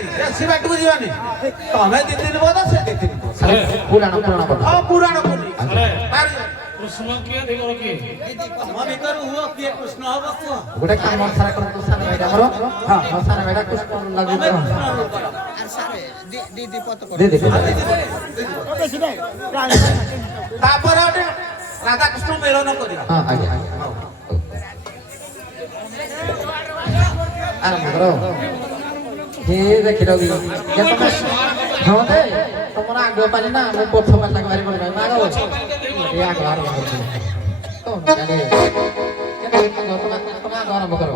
ନାତି ବେଶୀ ବାଟକୁ ଯିବାନି ତମେ 2-3 ବଦ ସେ 2-3 ବଦ ପୁରାଣ କଥା ହଁ ପୁରାଣ ବୋଲି କୃଷ୍ଣ କିଏ ଦିଗର କିଏ ତମ ଭିତରୁ ହୁଅ କିଏ କୃଷ୍ଣ ହବ କୁହ ଗୋଟେ କାମ ସାରା କରନ୍ତୁ ସାନ ଭାଇଟା ଆମର ହଁ ସାନ ଭାଇଟା କୃଷ୍ଣ ଲାଗି ତମେ କୃଷ୍ଣ ରୂପ କର ତାପରେ ଗୋଟେ ରାଧାକୃଷ୍ଣ ମିଳନ କରିବା ହଁ ଆଜ୍ଞା ଆରମ୍ଭ କର हे ଦେଖିଲ କି ତମେ ହଁ ଦେ ତମର ଆଗ ପାଳି ନା ମୁଁ ପଛ ପାଳି ଲାଗି ମାରି ପଡିବ ମାଗ ଏ ଆଗ ଆରମ୍ଭ କରୁଛି ତ ଜାଣି ତମେ ଆଗ ଆରମ୍ଭ କର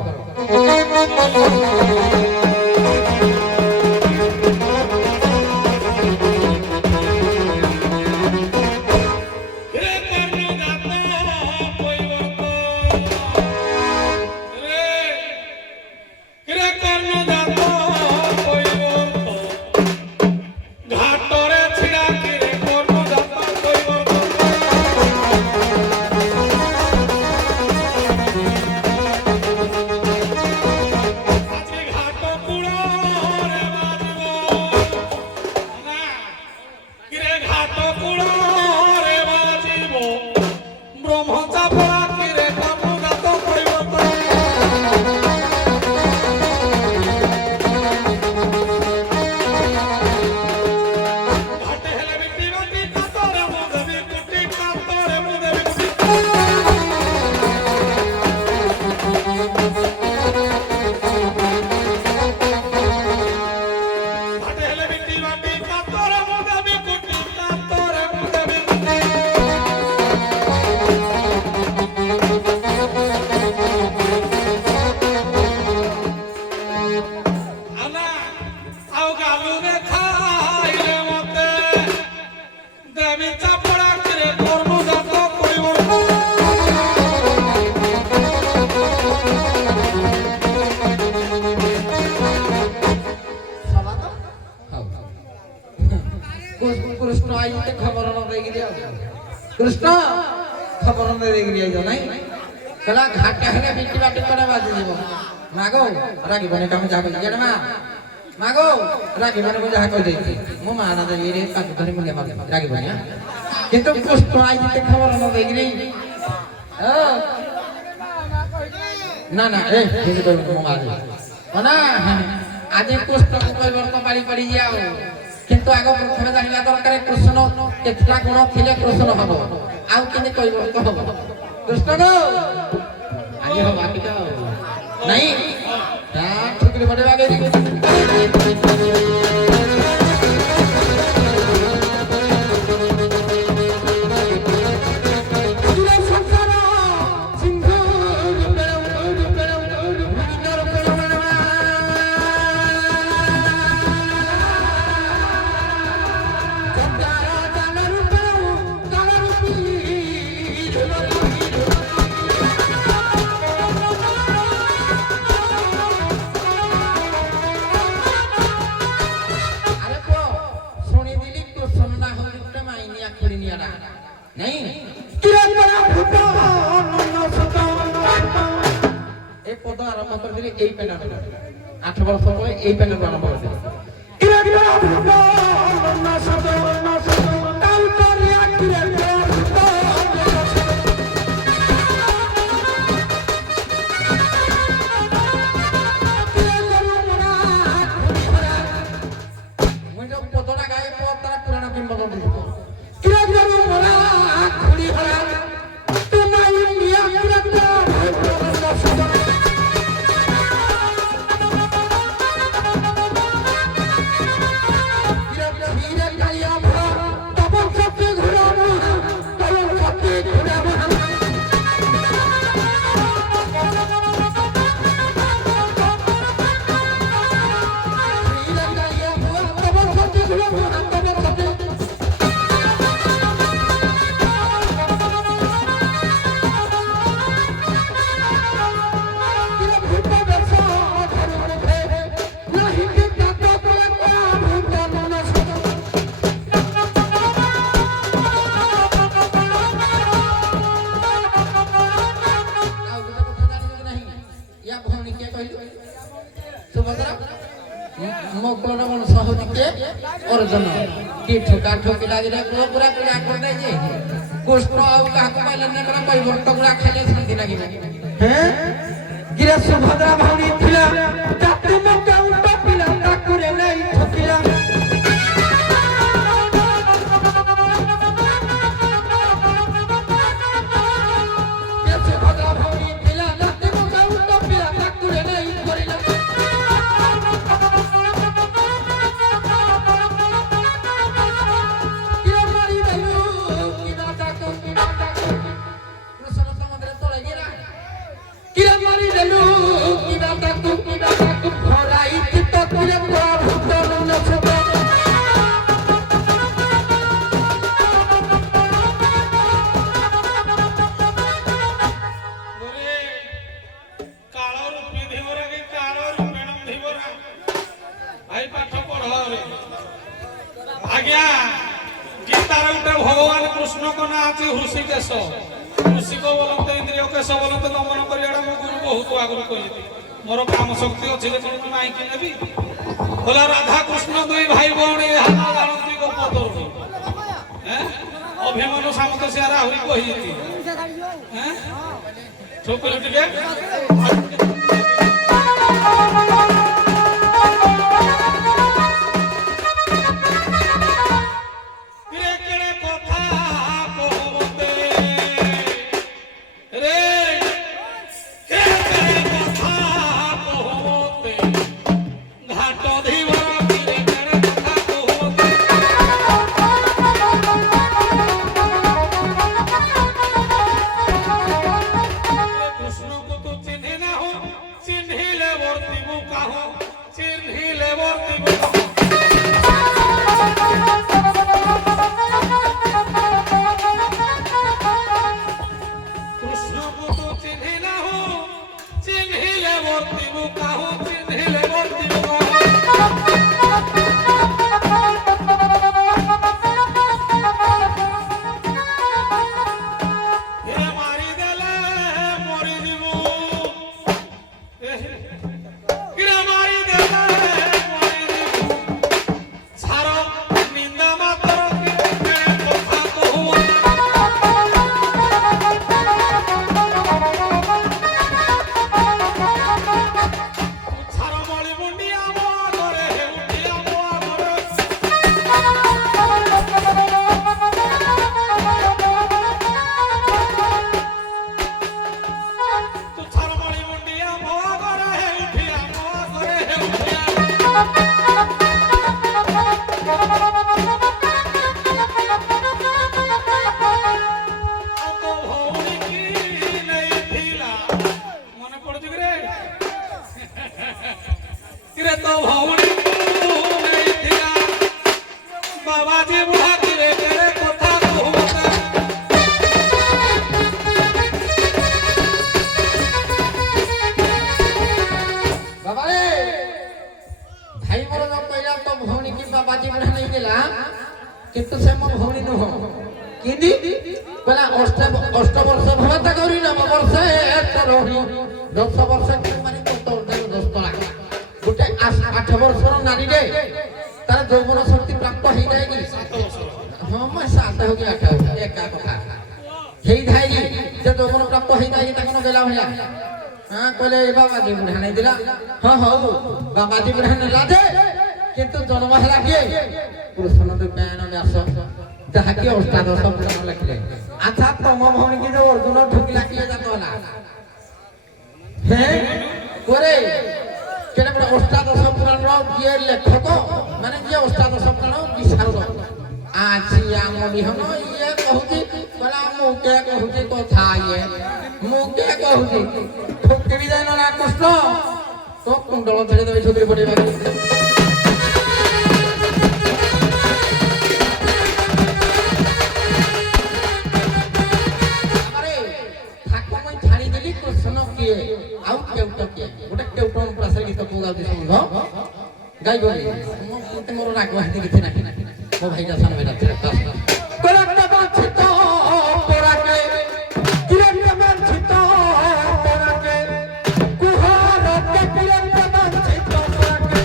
कृष्ण आई खबर न देगी कृष्ण खबर न देगी नहीं कला घाटा हेले बिटी बाटी करे बाजी जीव मागो रागी बने काम जा कहि जेड मा मागो रागी बने को जा कहि देई मो माना दे रे काट धरि मुले मार रागी बने किंतु कृष्ण आई खबर न देगी नहीं ना ना ए किसी कोई मो मार ना आज कृष्ण को कोई वर्ष पाली पड़ी जाओ किंतु आग प्रथम जानिला दरकार कृष्ण केतला गुण थिले कृष्ण हबो आउ किने कहबो कहबो कृष्ण गो आगे हो बाकी का नहीं ता ठुकरी बडे बागे नहीं ए पद आरंभ कर दिली एई पेना 8 वर्ष होय एई पेना आरंभ कर दिली मुझे पदना गाय पद तारा पुराण किंबदंती মনে মন সহদিকে ওর জন্য কি ঠোকা ঠোকি লাগিলে পুরা পুরা করে যে কৃষ্ণ আউ কাকু পাইলে না করে কই ভক্ত গুলা খাইলে শান্তি লাগিবে হ্যাঁ গিরা সুভদ্রা ভাউনি ଥିଲା যাত্রী মকা উল্টা পিলা তাকুরে নাই ঠকিলা आज्ञा गीतार उठे भगवान कृष्ण को ना आछि हृषिकेश ऋषि को बोलते इंद्रिय केश बोलते दमन करियाडा मो गुरु बहुत आगु कहिति मोर काम शक्ति अछि जे कि माई कि नेबी बोला राधा कृष्ण दुई भाई भौणी हाना जानती को पतरु हैं अभिमन्यु सामत से राहुल कहिति हैं चुप लुटिके किंतु से मोर भौणी नुह किंदी बोला अष्ट वर्ष भवता गौरी नव वर्ष रोही 10 वर्ष माने तो दोस्तरा गोटे 8 वर्षर नारी रे तार यौवन शक्ति प्राप्त हो जाए कि हां मैं 7 हो गया 8 एका कथा हेई धाई जे यौवन प्राप्त हो जाए तकनो गेला भया हां कहले बाबा जी बुढ़ा नहीं दिला हां हो बाबा जी बुढ़ा ने लादे किंतु जन्म हला के कृष्ण तो पैन में आस जहाकी अष्टादश पुराण लिखले अच्छा तम भौणी की जो अर्जुन ठुकला किए जातला हे कोरे केने बड़ अष्टादश पुराण रो किए लेखक माने जे अष्टादश पुराण विशारद आछि आम बिहन ये कहूची बला मुके कहूची कथा ये मुके कहूची ठुकी भी जाय ना कृष्ण तो कुंडल धरे देबे छुरी पड़ेबा आउ केउट के गोटे केउटन प्रसार गीत को गाउती सुन गाई बोली मते मोर नाक हाती किथे नाही मो भाई का सान बेटा कोला बाछित तोरा के किरण बाछित तोरा के कुहार के किरण बाछित तोरा के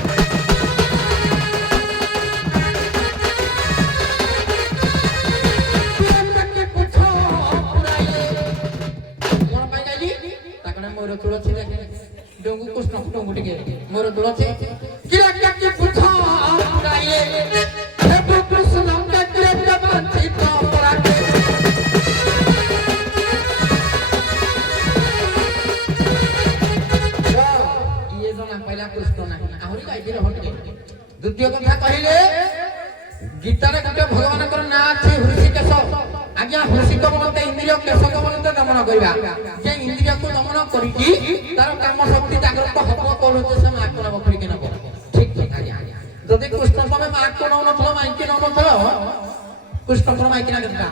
মোর তুলছে কিরা কি পুছ গাইলে হে কৃষ্ণ কে কিরা বাঁচি তো পরাকে ইয়ে জনা পয়লা কৃষ্ণ নাই আহুরি গাইলে হটকে দ্বিতীয় কথা কহিলে গীতারে গোটে ভগবানଙ୍କର ନାଁ ଅଛି ହୃଷିକେଶ ଆଜ୍ଞା ହୃଷିକ ବନତେ ଇନ୍ଦ୍ରିୟ କେଶକ ବନତେ ଦମନ କରିବା ଯେ ଇନ୍ଦ୍ରିୟକୁ ଦମନ କରିକି ତାର କାମ ଶକ୍ତି ଜାଗ୍ରତ ହବ କରୁଛି ସେ ମାର୍କ ନବ କରିକି ନବ ଠିକ କଥା ଆଜ୍ଞା ଯଦି କୃଷ୍ଣ ତମେ ମାର୍କ ନଉନଥିଲ ମାଇକି ନଉନଥିଲ କୃଷ୍ଣଙ୍କର ମାଇକି ନା କେତେଟା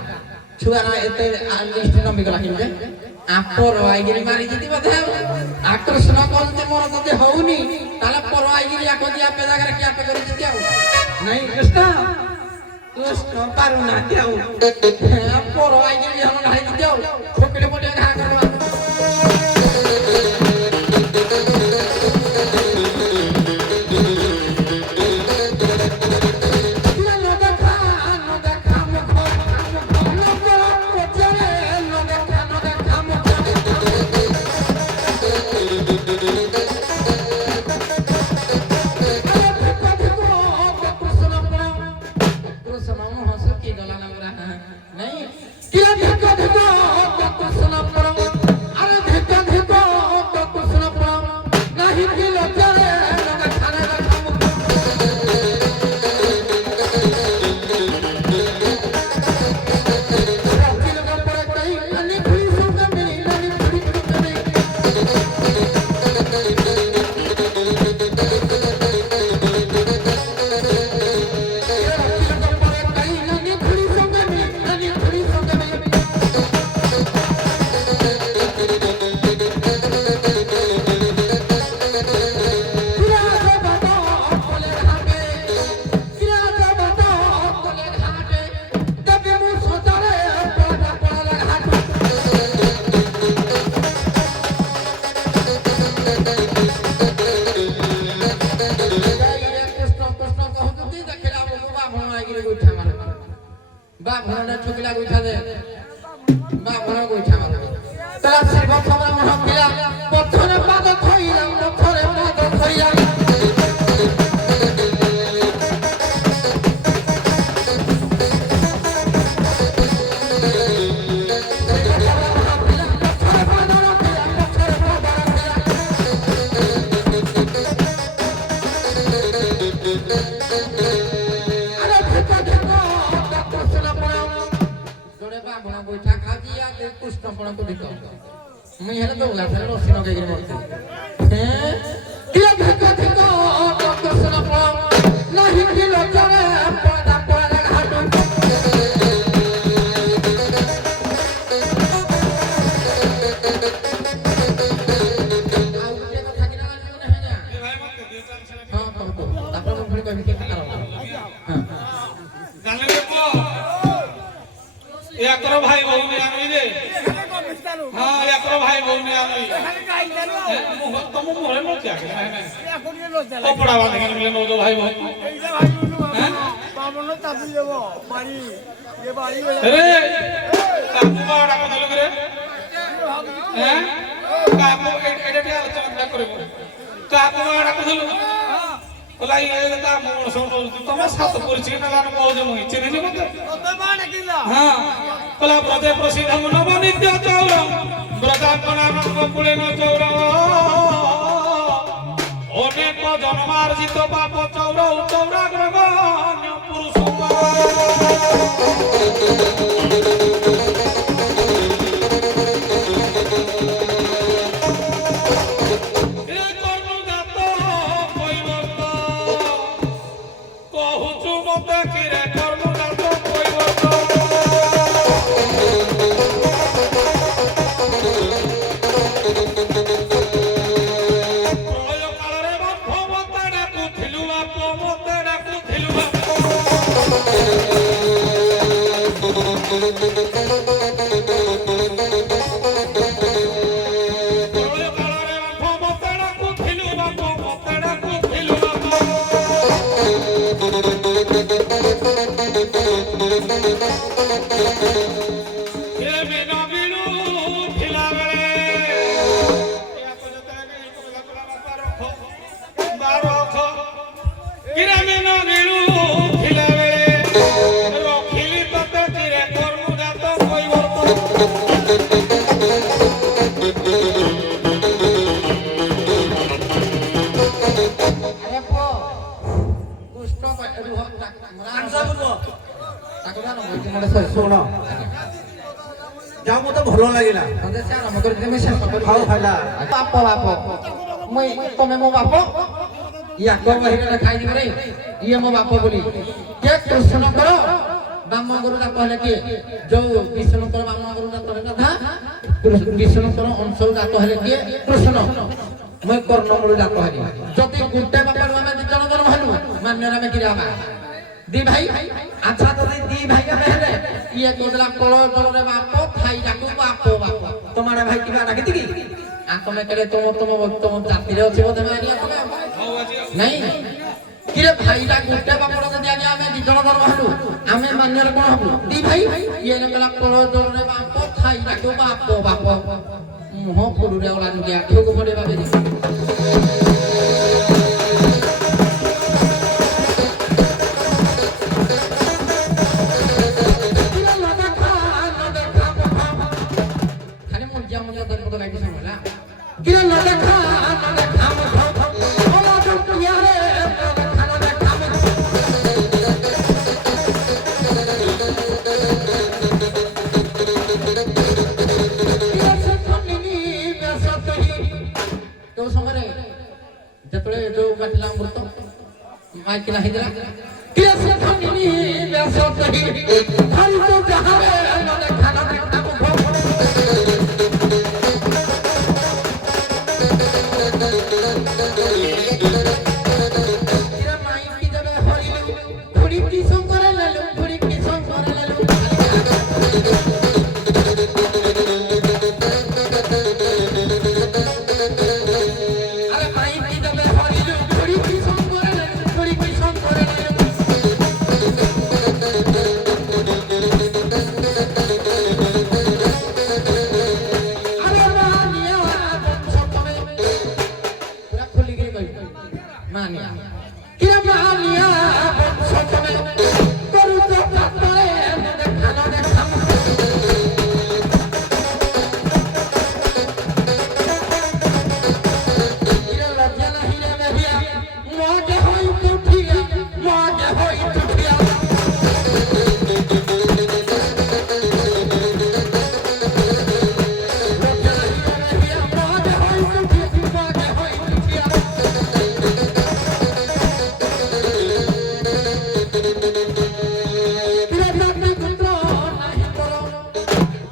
ଛୁଆ ନା ଏତେ ଲିଷ୍ଟ ନம்பிଗଲା କିନ୍ତୁ ଆପର ଆଇଗିରି ମାରି ଜିତି ବୋଧେ ଆକର୍ଷଣ କରନ୍ତି ମୋର ଯଦି ହଉନି ତାହେଲେ ପର ଆଇଗିରି ଆକ ଦିଆ ପେ ଜାଗାରେ କିଆ ପେ କରି ଜିତି ଆଉ ନାଇଁ କୃଷ୍ଣ କୃଷ୍ଣ ପାରୁନାହାନ୍ତି ଆଉ ପର ଆଇଗିରି ହନ ଢାଳି ଜିତି ଆଉ ଫୋକିଲେ ପଟେ ଘା କରିବା भाई बहुने आनी दे हां याकर भाई बहुने आनी तुम मोरे नो क्या है कपड़ा बांध के मिले नो दो भाई बहु बाबनो तापी देबो बाड़ी ये बाड़ी अरे काकू बाड़ा को दिलो रे हैं काकू एडे आलोचना करबो काकू बाड़ा को दिलो ओलाई ए काम सोनो तुम सात परिचय नलान कहू मु चिन्हनी मते तो बाड़ा किला हां कला ब्रजे प्रसिद्ध नव नित्य चौर ब्रजापना कुले न चौर अनेक जन्मार्जित पाप चौर चौराग्रगण पुरुष কিরামে ন গিলু খিলা বেলে রখিলি ততে চিরে কর্ম জাত পরিবর্তন আরে পো কুষ্ট রুহ ଆନ୍ସର ବୁଝିବ ତାକୁ ଜାଣ ମୁଁ ମତେ ଶୁଣ ଯାଉ ମତେ ଭଲ ଲାଗିଲା ତତେ ସେ ଆରମ୍ଭ କରି ଦେମେ ସେ ହଉ ହେଲା ବାପ ବାପ ମୁଇ ତମେ ମୋ ବାପ ୟାକ ବହିରେ ଖାଇ ଦିବରେ ଇଏ ମୋ ବାପ ବୋଲି କେ କୃଷ୍ଣଙ୍କର ବାମ ଗୁରୁ ଜାତ ହେଲେ କିଏ ଯୋଉ ବିଷ୍ଣୁଙ୍କର ବାମ ଗୁରୁ ଜାତ ହେଲେ ନା ବିଷ୍ଣୁଙ୍କର ଅଂଶ ଜାତ ହେଲେ କିଏ କୃଷ୍ଣ ମୁଇ କର୍ଣ୍ଣମୂଳ ଜାତ ହେଲି ଯଦି ଗୁଟେ ବାପରୁ ଆମେ ଦି ଜଣ ଜନ୍ମ ହେଲୁ ମାନ୍ୟରେ ଆମେ କିରା ହବା ଦି ଭାଇ ଆଚ୍ଛା ଯଦି ଦି ଭାଇ ଆମେ ହେଲେ ଇଏ କହୁଥିଲା କଳ ଜଳରେ ବାପ ଥାଇ ଡାକୁ ବାପ ବାପ তোমার ভাই কিবা ডাকিতি কি ତମେ କେବେ ତମ ଜାତିରେ ଅଛି ବୋଧେ ମାରିଆ ତମେ ହଉ ଆଜି ନାଇଁ କିରେ ଭାଇଟା ଗୋଟେ ବାପର ଯଦି ଆଜ୍ଞା ଆମେ ଦି ଜଣ ଜନ୍ମ ହେଲୁ ଆମେ ମାନ୍ୟରେ କଣ ହବୁ ଦି ଭାଇ ଇଏ କହିଲା କଳ ଜଳରେ ବାପ ଥାଇ ଡାକୁ ବାପ ବାପ ମୁହଁ ଫୁଡୁରେ ଓଲା ଯଦି ଆଖିକୁ ପଡେ ଭାବେ ଖାଲି ମଜା ମଜା ଦରପଦ ଲାଗି ଶୁଣିଲା କିରେ ନ ଦେଖା ନ ଦେଖା ଓଲା ଦୁନିଆରେ ନ ଦେଖା କେଉଁ ସମୟରେ ଯେତେବେଳେ ଯୋଉ ବାଟିଲା ଅମୃତ ମାଇକି ନାହିଁଥିଲା କିରେ ସେ ଧନିନି ବେଶ କହି ଧରି ତୁ ଯାହାରେ ନ ଦେଖା ନ ଦେଖା মাইকি দেবে হরিলু ঘুড়ি কি শঙ্করে লেলু ঘুড়ি কি শঙ্করে লেলু আরে মাইকি দেবে হরিলু ঘুড়ি কি শঙ্করে লেলু ঘুড়ি কি শঙ্করে লেলু আরে মানিয়া বংশ তবে পুরা খুলি গিয়ে কই মানিয়া কিরে মানিয়া বংশ তবে করু তো তাতরে দেখা না দেখা কিরে লজ্জা নাহি রে মেহিয়া মজে হই উঠিয়া মজে হই উঠিয়া লজ্জা নাহি রে মেহিয়া মজে হই উঠিয়া মজে হই উঠিয়া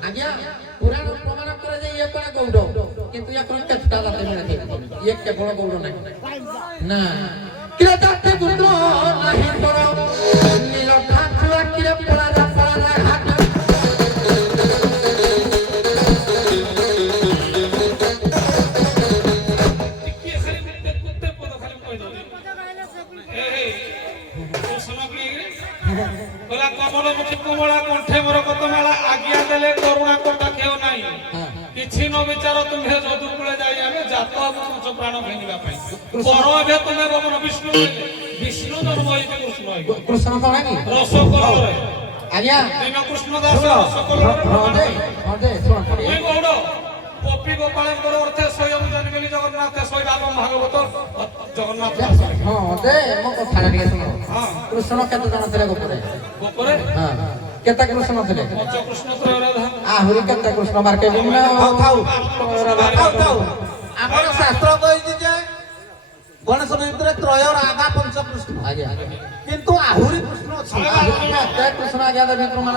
আজ্ঞা পুরাণ প্রমাণ করে যে ইয়ে করে গৌড় কিন্তু এখন কেতটা জাতে মিলে ইয়ে কেবল গৌড় নাই না কিরে জাতে গুত্র নাহি পর নীল খাচুয়া কিরে পড়া যা ঘাট ଟିକିଏ ଖାଲି କୁତ୍ତେ ପଦ ଖାଲି କହିଦଉଛି ଏ କୃଷ୍ଣ କି କହିଲା କମଳମୁଖୀ କମଳା କଣ୍ଠେ ମୋର କତ ମେଳା ଆଜ୍ଞା ଦେଲେ କରୁଣା କଟା କେଉ ନାହିଁ କିଛି ନ ବିଚାର ତୁମେ ଯଦୁ କୂଳେ ଯାଇ ଆମେ ଜାତ ପଞ୍ଚ ପ୍ରାଣ ଭେଙ୍ଗିବା ପାଇଁ ପର ଏବେ ତୁମେ ଭଗବାନ ବିଷ୍ଣୁ କହିଲେ ବିଷ୍ଣୁ ଜନ୍ମ ହେଇଛି କୃଷ୍ଣ ହେଇଛି କୃଷ୍ଣ କଣ କି ରସକୋଲରେ ଆଜ୍ଞା ଦିନ କୃଷ୍ଣ ଦାସ ରସକୋଲରେ ଶୁଣ এই গৌড় গোপী গোপালଙ୍କର ଅର୍ଥ ସ୍ୱୟଂ ଜନ୍ମିଲି ଜଗନ୍ନାଥ ସ୍ୱୟଂ ଭାଗବତ ଜଗନ୍ନାଥ ହଁ ଦେ ମୋ କଥାଟା ଟିକେ ଶୁଣ ହଁ କୃଷ୍ଣ କେତେ ଜଣ ଥିଲେ ଗୋପରେ ଗୋପରେ ହଁ କେତେ କୃଷ୍ଣ ଥିଲେ ପଞ୍ଚକୃଷ୍ଣ ତ୍ରୟରାଧା ଆହୁରି କେତେ କୃଷ୍ଣ ମାର୍କେ ବିଭିନ୍ନ ଥାଉ ଥାଉ ଆମର ଶାସ୍ତ୍ର କହିଛି ଯେ ଗଣେଶ ଭିତରେ ତ୍ରୟ ରାଧା ପଞ୍ଚ କୃଷ୍ଣ ଆଜ୍ଞା କିନ୍ତୁ ଆହୁରି କୃଷ୍ଣ ଅଛି ଏତେ କୃଷ୍ଣ ଆଜ୍ଞା ଦେବୀ ପ୍ରମାଣ